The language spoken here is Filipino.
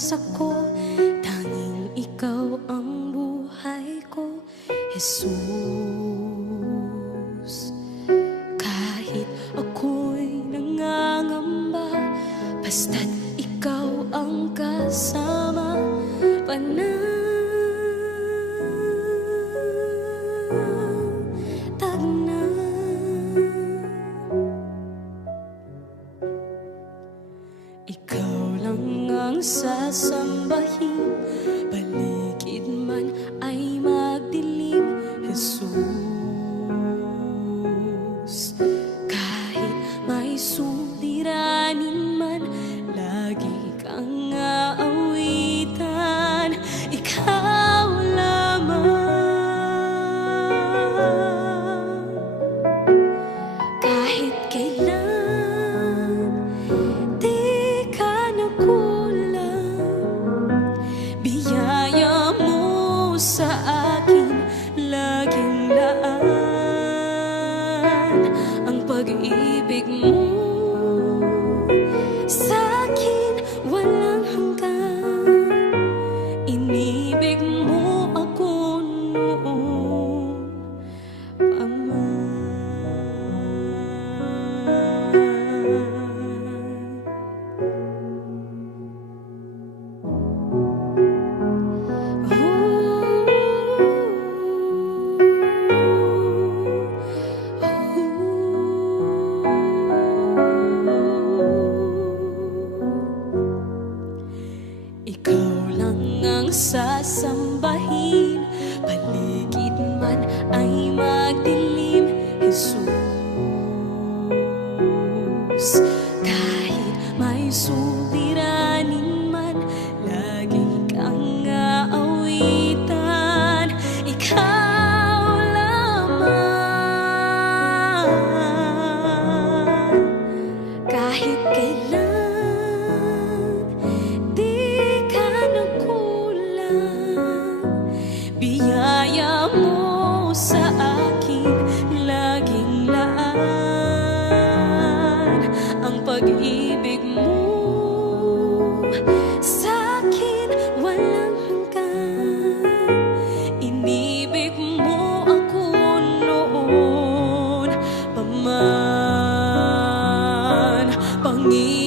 pag-asa ko. Tanging ikaw ang buhay ko Jesus. Kahit ako'y nangangamba Basta't ikaw ang kasama. Panahon mong sasambahin ang pag-ibig mo. ay magdilim. need.